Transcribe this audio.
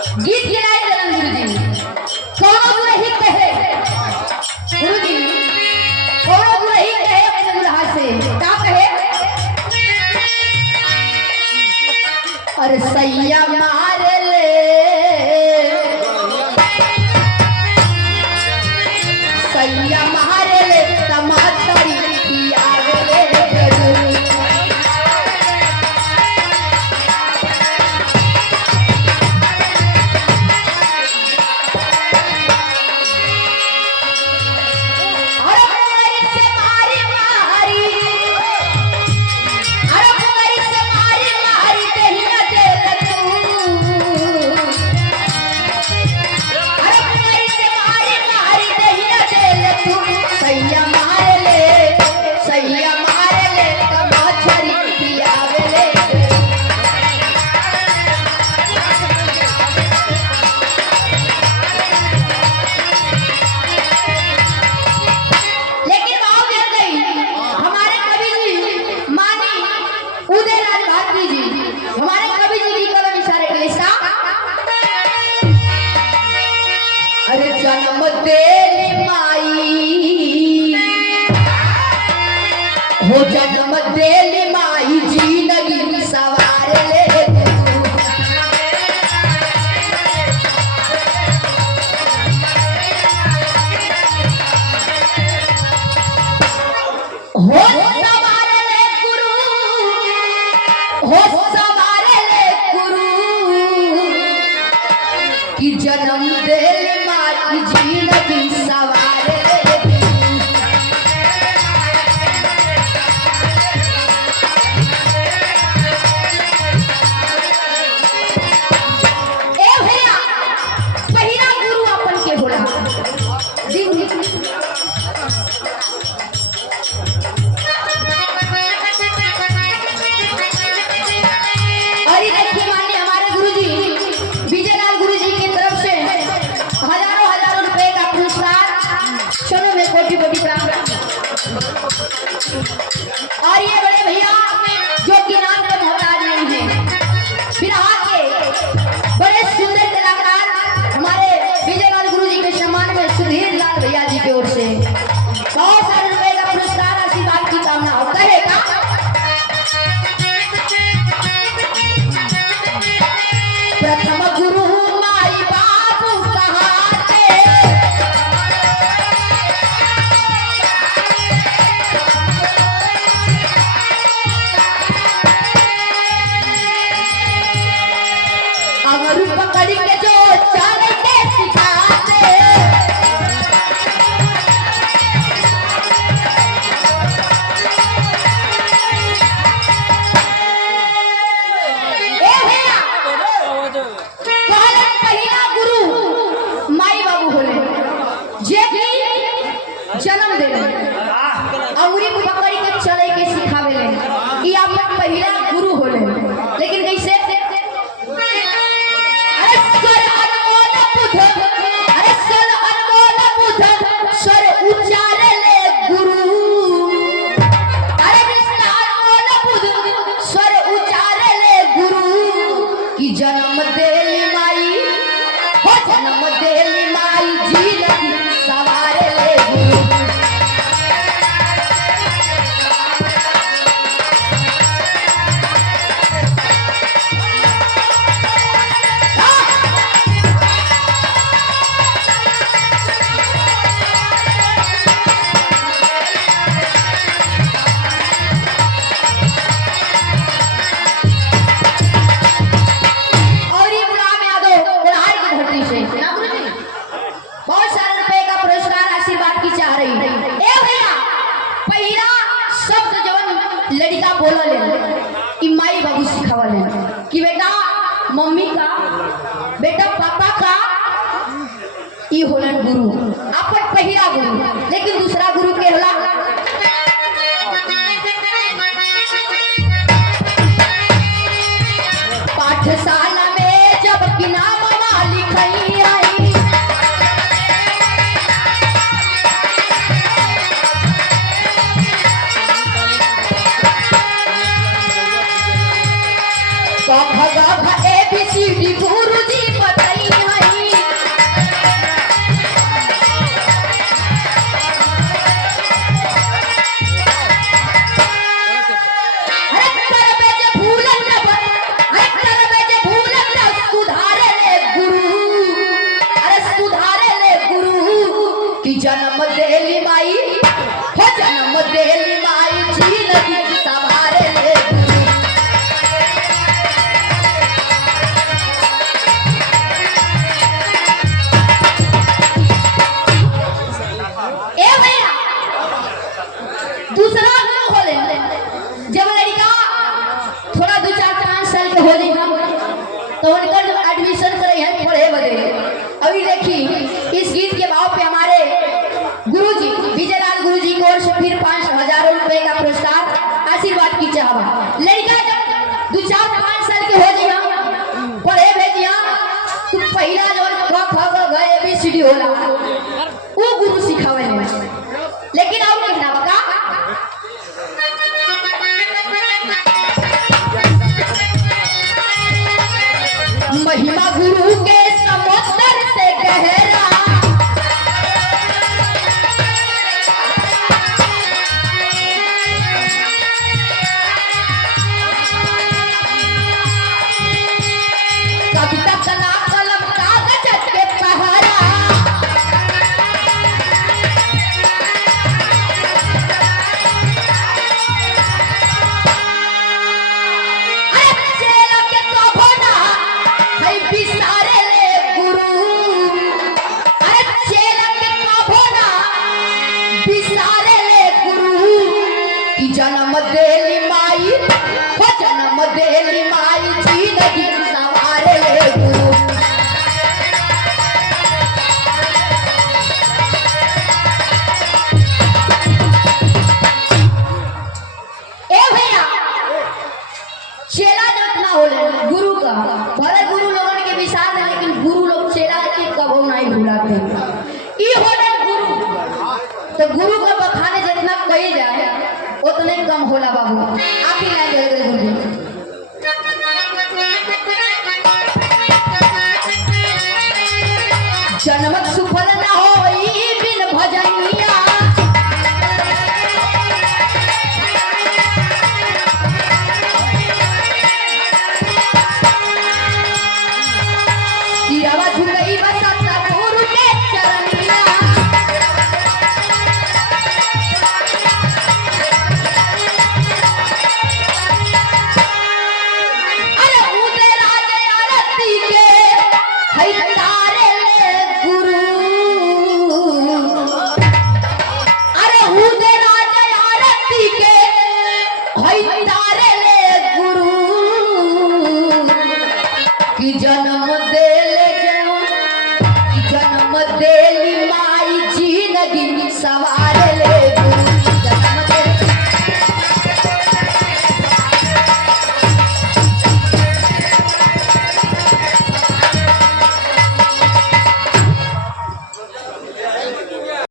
गीत गिराए चलन गुरुजी कोनो गुरही कहे गुरुजी कोनो गुरही कहे अपने दुल्हा से क्या कहे अरे सैया मार ले सैया मार ले टमाटरी पियावे ले जन्म देली माई हो जन्म देली माई जिंदगी सवार ले हो सवार ले गुरु हो सवार ले गुरु की जन्म देली जिंदगी सवार ए भैया पहिला गुरु अपन के होला अरे देखिए माननीय हमारे गुरुजी विजयलाल गुरुजी की तरफ से हजारों रुपए का पुरस्कार चलो मैं कोटि कोटि प्रणाम और ये बड़े भैया जो कि नाम का मोहताज नहीं है बिरहा के बड़े सुंदर कलाकार हमारे विजयलाल गुरुजी के सम्मान में सुधीर लाल भैया जी की ओर से बहुत सारे रुपए का पुरस्कार आशीर्वाद की कामना हो कहेगा प्रथम गुरु माई बाबू कहाते अगर पकड़ के जो चलते सिखाते जन्म दे अंगुरी को पकड़ी के चले के सिखावे ले ई अपन पहिला गुरु होले लेकिन कैसे अरे स्वर अनमोल बुध अरे स्वर अनमोल बुध स्वर उच्चारे ले गुरु अरे कृष्ण अनमोल बुध स्वर उच्चारे ले गुरु की जन्म देली माई हो जन्म देली माई जिंदगी सवारे ले लड़का बोला ले कि माई बाबू सिखावा ले कि बेटा मम्मी का बेटा पापा का ई होलन गुरु अपन पहिला गुरु लेकिन दूसरा गुरु के होला पाठशाला में जब कि नाम लिखई आई भगा ए बी सी डी गुरुजी बताई जन्म देली माई हो जन्म देली माई जिंदगी सवारे ले ए भैया दूसरा गुरु होले जब लड़का थोड़ा 2-4-5 साल के हो जाए तो उनका जब एडमिशन करे हैं पढ़े बदे अभी देखी इस गीत के भाव पे हमारे गुरुजी विजयलाल गुरुजी की ओर से फिर 5,000 रुपए का पुरस्कार आशीर्वाद की चाहवा लड़का जब 2-4-5 साल के हो जाए पढ़े भेजिया तो पहला जो गए ABCD होला वो गुरु सिखावे लेकिन और कितना बका महिमा गुरु के समुद्र से गहरा कविता कला कलम कागज के पहरा जन्म देली माई हो जन्म देली माई जिंदगी सवारे ले गुरु ए भैया चेला जितना होले गुरु का भले गुरु लोगन के विचार है लेकिन गुरु लोग चेला के कबो नहीं भुलाते ई होले गुरु तो गुरु का बखाने जितना कही जाए उतने कम होला बाबू आप ही ना जल्दी गुरु जन्म सुफल ना होई बिन भजनिया सिरवा झुकई बसता गुरु के चरनिया जन्म देली माई जिंदगी सवार